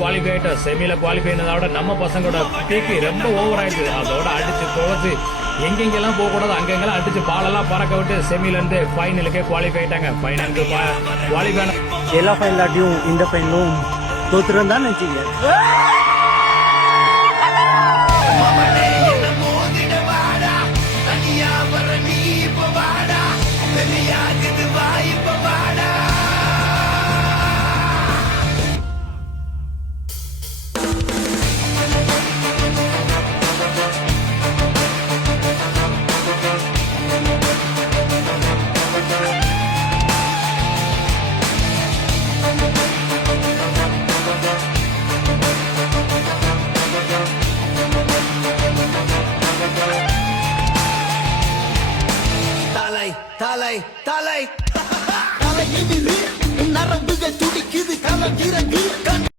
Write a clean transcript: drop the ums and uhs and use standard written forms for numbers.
Qualify ஆயிட்ட செமியில qualify ஆனதோட நம்ம பசங்களோட பீக்கு ரொம்ப ஓவர் ஆயிடுச்சு. அதோட அடிச்சு துவச்சு எங்கெங்கெல்லாம் போக கூடாது அங்கெங்கெல்லாம் அடிச்சு பாலெல்லாம் பறக்க விட்டு செமில இருந்து ஃபைனலுக்கே குவாலிஃபை ஆயிட்டாங்க. ஃபைனலுக்கு குவாலிஃபை எல்லா ஃபைனல் ஆட்டியும் இந்த ஃபைனலும் தோத்துருந்தான்னு நினைச்சீங்க.